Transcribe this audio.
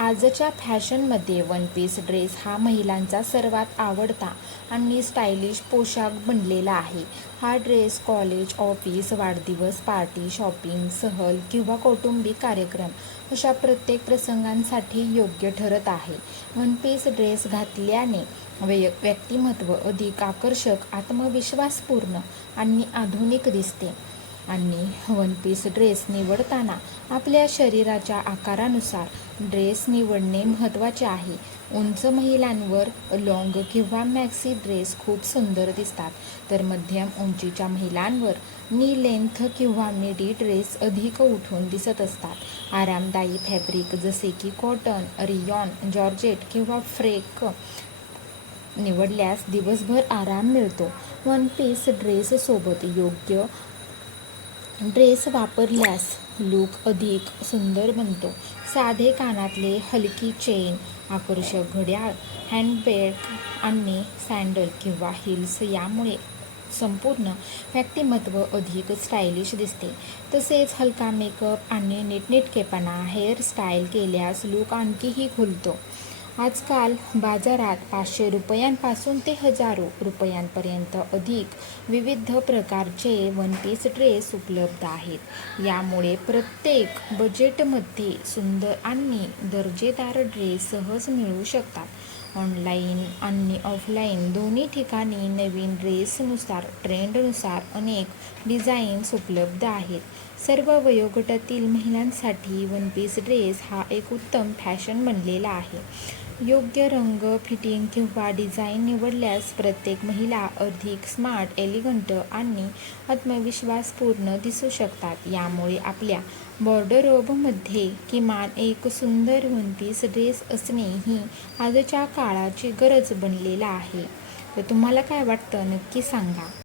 आजच्या फॅशनमध्ये one piece dress हा महिलांचा सर्वात आवडता आणि स्टायलिश पोशाख बनलेला आहे. हा ड्रेस कॉलेज, ऑफिस, वाढदिवस, पार्टी, शॉपिंग, सहल किंवा कौटुंबिक कार्यक्रम अशा प्रत्येक प्रसंगांसाठी योग्य ठरत आहे. वन पीस ड्रेस घातल्याने व्यक्तिमत्व अधिक आकर्षक, आत्मविश्वासपूर्ण आणि आधुनिक दिसते. आणि वन पीस ड्रेस निवडताना आपल्या शरीराच्या आकारानुसार ड्रेस निवडणे महत्त्वाचे आहे. उंच महिलांवर लॉंग किंवा मॅक्सी ड्रेस खूप सुंदर दिसतात, तर मध्यम उंचीच्या महिलांवर नी लेंथ किंवा मिडी ड्रेस अधिक उठून दिसत असतात. आरामदायी फॅब्रिक जसे की कॉटन, रियॉन, जॉर्जेट किंवा फ्रेक निवडल्यास दिवसभर आराम मिळतो. वन पीस ड्रेससोबत योग्य ड्रेस वापरल्यास लूक अधिक सुंदर बनतो. साधे कानातले, हलकी चेन, आकर्षक घड्याळ, हँडबॅग आणि सँडल किंवा हिल्स यामुळे संपूर्ण व्यक्तिमत्व अधिक स्टायलिश दिसते. तसेच हलका मेकअप आणि नीटनेटकेपणा हेअरस्टाईल केल्यास लूक आणखीही खुलतो. आजकाल बाजारात 500 रुपयांपासून ते हजारो रुपयांपर्यंत अधिक विविध प्रकारचे वन पीस ड्रेस उपलब्ध आहेत. यामुळे प्रत्येक बजेटमध्ये सुंदर आणि दर्जेदार ड्रेस सहज मिळू शकतात. ऑनलाईन आणि ऑफलाईन दोन्ही ठिकाणी नवीन ड्रेसनुसार ट्रेंडनुसार अनेक डिझाईन्स उपलब्ध आहेत. सर्व वयोगटातील महिलांसाठी वन पीस ड्रेस हा एक उत्तम फॅशन बनलेला आहे. योग्य रंग, फिटिंग किंवा डिझाईन निवडल्यास प्रत्येक महिला अधिक स्मार्ट, एलिगंट आणि आत्मविश्वासपूर्ण दिसू शकतात. यामुळे आपल्या वॉर्डरोबमध्ये किमान एक सुंदर वन पीस ड्रेस असणे ही आजच्या काळाची गरज बनलेला आहे. तर तुम्हाला काय वाटतं नक्की सांगा.